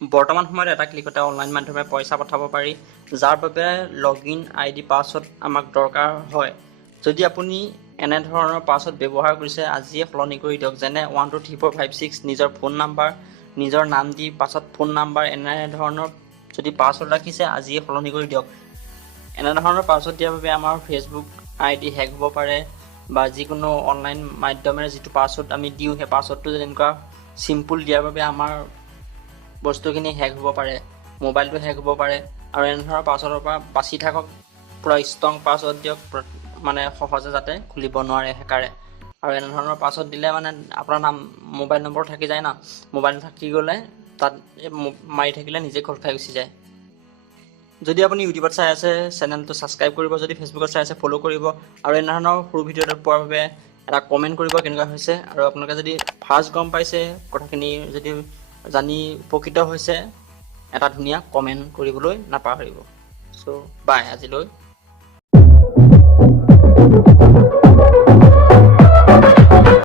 বৰ্তমান সময়ত এটা ক্লিকতে অনলাইন মাধ্যমে পইচা পঠাব পাৰি, যাৰ বাবে লগইন আইডি পাছৱৰ্ড আমাক দৰকাৰ হয়। যদি আপুনি এনেধৰণৰ পাছৱৰ্ড ব্যৱহাৰ কৰিছে, আজিয়ে সলনি কৰি দিয়ক। যেনে 123456 নিজৰ ফোন নাম্বাৰ, নিজৰ নাম দি পাছত ফোন নাম্বাৰ এনেধৰণৰ যদি পাছৱৰ্ড ৰাখিছে, আজিয়ে সলনি কৰি দিয়ক। এনেধৰণৰ পাছৱৰ্ড দিয়াৰ বাবে আমাৰ ফেচবুক আইডি হেক হ'ব পাৰে, বা যিকোনো অনলাইন মাধ্যমেৰে যিটো পাছৱৰ্ড আমি দিওঁ, সেই পাছৱৰ্ডটো যেনেকুৱা চিম্পুল দিয়াৰ বাবে আমাৰ বস্তুখিনি হেক হ'ব পাৰে, মোবাইলটো হেক হ'ব পাৰে। আৰু এনেধৰণৰ পাছৱৰ্ডৰ পৰা বাচি থাকক, পূৰা ষ্ট্ৰং পাছৱৰ্ড দিয়ক, মানে সহজে যাতে খুলিব নোৱাৰে হেকাৰে। আৰু এনেধৰণৰ পাছৱৰ্ড দিলে মানে আপোনাৰ মোবাইল নম্বৰ থাকি যায় না, মোবাইল থাকি গ'লে তাত মাৰি থাকিলে নিজে খোল খাই গুচি যায়। যদি আপুনি ইউটিউবত চাই আছে, চেনেলটো ছাবস্ক্ৰাইব কৰিব, যদি ফেচবুকত চাই আছে ফ'ল' কৰিব, আৰু এনেধৰণৰ সৰু ভিডিঅ' এটা পোৱাৰ বাবে এটা কমেণ্ট কৰিব কেনেকুৱা হৈছে। আৰু আপোনালোকে যদি ফাৰ্ষ্ট গম পাইছে কথাখিনি, যদি জানি উপকৃত হৈছে, এটা ধুনীয়া কমেণ্ট কৰিবলৈ নাপাহৰিব। চ' বাই আজিলৈ।